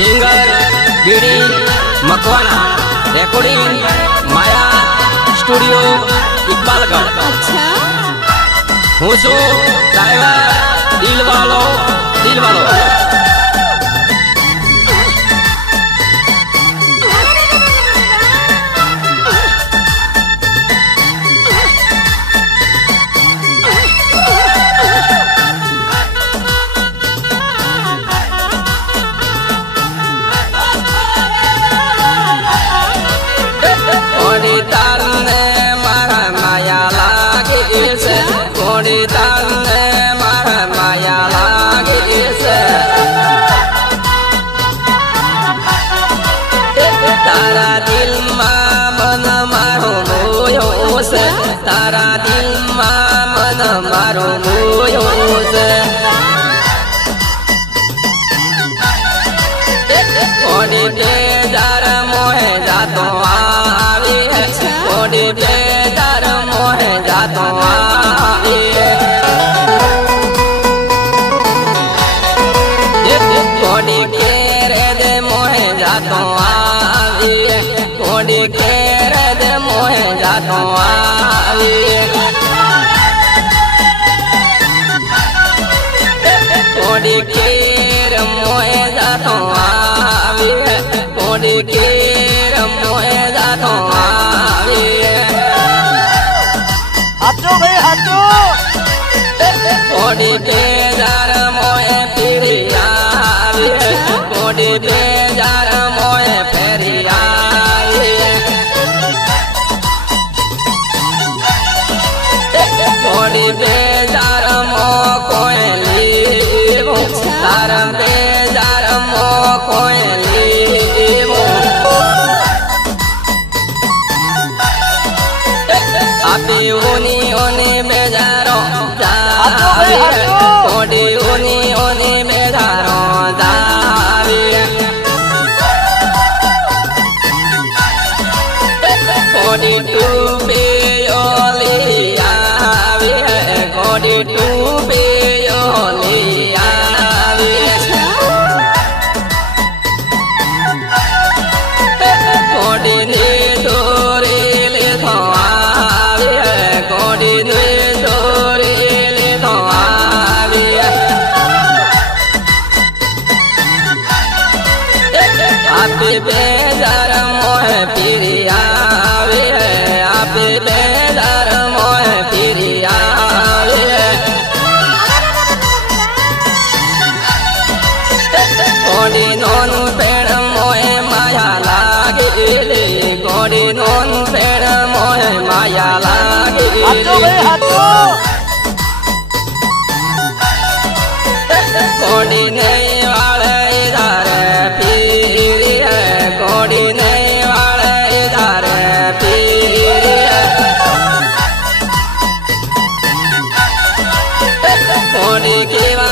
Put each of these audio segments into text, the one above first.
Singer BD Makwana रेकॉर्डिंग माया स्टूडियो इकबालगढ़। अच्छा हूँ छू ड्राइवर दिल वालो तारा दिल मन मारो मोयो से तारा दिल मन मारो मोयो से ओडी बेजार मोहे जातो आवे ओडी बेजार मोहे जातो आवे ओडी केरे दे मोहे जातो कोडी केरे दे मोहे जातो आवे कोडी केर मोहे जातो आवे कोडी केर मोहे जातो आवे हाथो भाई हाथो कोडी बेजार मोहे फिरी आवे कोडी बेजार मोहे फेरी कोडी बेजार मो कोयली तार बेजार मो कोयली अभी उनी बेजारो कोडी उनी बेजारो कोडी टूबे ओलिया कोडी टूबे ओलिया कोडी ने डोरे ले धोआवे कोडी ने डोरे ले धोआवे आपे बेजार मोहे पिरिया आप बेजार मोहे पिरिया कोडी नोन पेड़ मोहे माया लागे कोडी नोन पेड़ मोहे माया लागे हाथो भाई हाथो कोडी नहीं वाले इधर पीरी है कोडी नहीं वाले इधर पीरी है कोडी केवा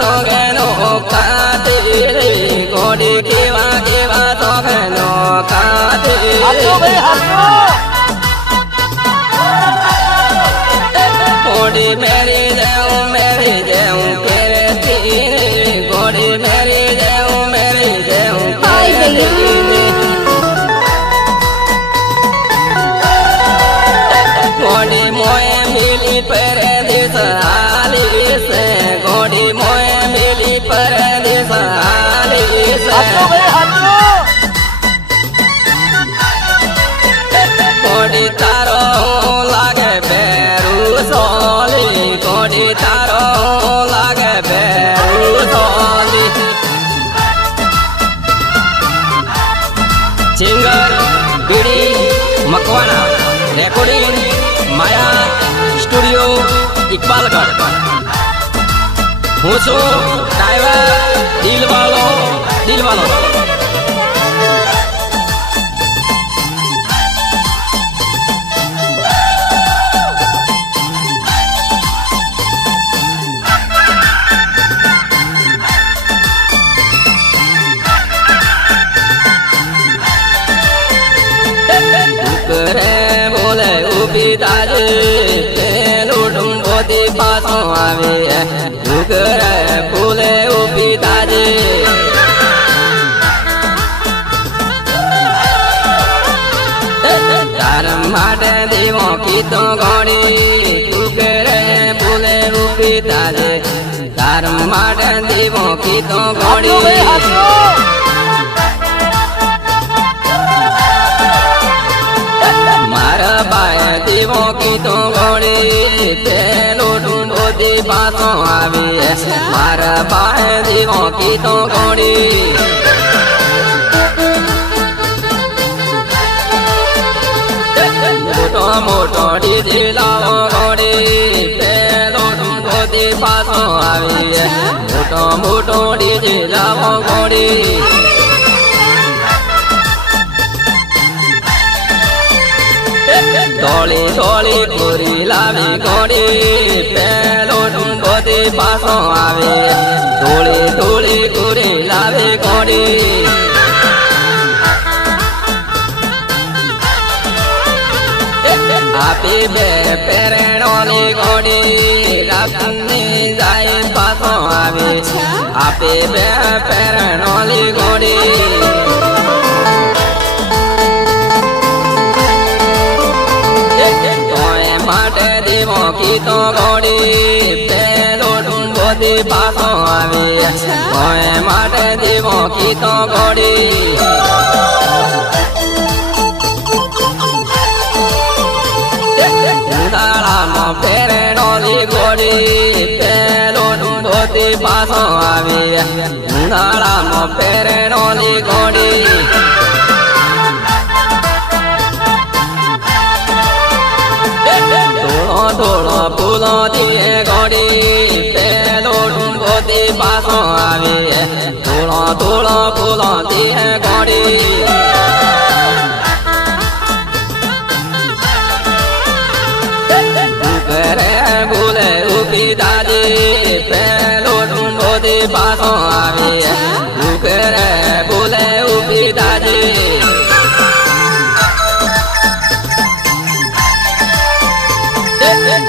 सोगे नो काटे कोडी केवा सोगे नो काटे हाथो भाई हाथो कोडी मेरी जाऊं तेरे तीने कोडी मेरी जाऊं हाय भैया कोडी मोए मिली परदेस हाली से कोडी मोए मिली परदेस हाली से हाथो भाई हाथो कोडी तारो लागे बेरू सोली कोडी तारो लागे बेरू सोली सिंगर बीडी मकवाना रेकॉर्डिंग माया स्टूडियो इकबालगढ़। हूँ छू ड्राइवर दिल वालो बोले पिताजी लूटूं बोती पासों आवे फूले पिताजी ગીતો ગોળી તું કરે ભૂલે ઉભી તાજે તાર માટે દેવો ગીતો હાચું ભાઈ ગોળી હાચું મારા બાય દેવો ગીતો ગોળી પેલો ડુંડો દે પાછો આવી મારા બાય દેવો ગીતો ગોળી મોટો મોટો ડીજે લાવો ગોળી પેલો ડુંડો દે પાછો આવી મોટો મોટો ડીજે લાવો ગોળી ધોળી ધોળી કોરી લાવી ગોળી પેલો ડુંડો દે પાછો આવે ધોળી ધોળી કોરી લાવી ગોળી આપી બે પેરણોની ગોળી રાખને જાય પાછો આવે આપી બે પેરણોની ગોળી માટે દેવો ગીતો ગોળી પેલો ડુંડો દે પાછો આવે કોઈ માટે દેવો ગીતો ગોળી ઉનાળામાં પેરણોલી ગોળી પેલો ડુંડો દે પાછો આવે ઉનાળામાં પેરણોલી ગોળી થોડો થોડો ફૂલો દીએ ગોળી પેલો ડુંગો દે પાછો આવે થોડો થોડો ફૂલો દીએ ગોળી કરે ભૂલે ઉભી દાદી પેલો ડુંગો દે પાછો આવે કરે ભૂલે ઉભી દાદી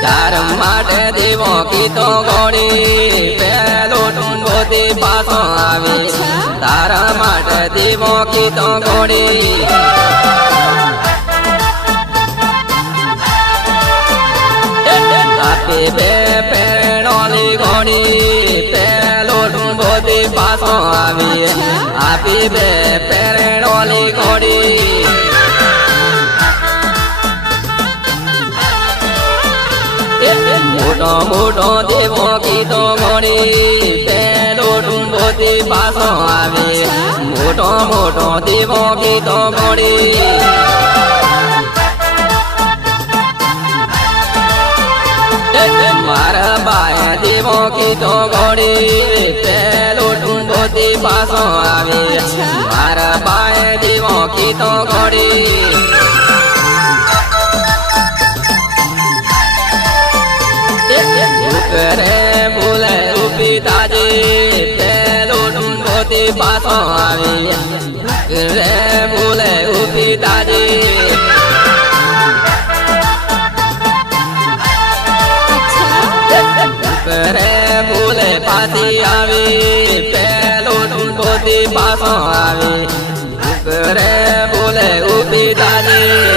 તાર માટે દેવો ગીતો ગોળી પેલો ડુંડો દે પાછો આવે તારા માટે દેવો ગીતો ગોળી આપે બે પેરણોની ગોળી પેલો ડુંડો દે પાછો આવે આપી બે પેરણોની ગોળી મોટો મોટો દેવો ગીતો ગોળી પેલો ડુંડો દે પાછો આવે મોટો મોટો દેવો ગીતો ગોળી મારા બાય દેવો ગીતો ગોળી પેલો ડુંડો દે પાછો આવે મારા બાય દેવો ગીતો ગોળી કરે ભૂલે ઉભી તાજી પેલો ડુંડો દે પાછો આવી કરે ભૂલે ઉભી તાજી કરે ભૂલે પાછી આવી પેલો ડુંડો દે પાછો આવી કરે ભૂલે ઉભી તાજી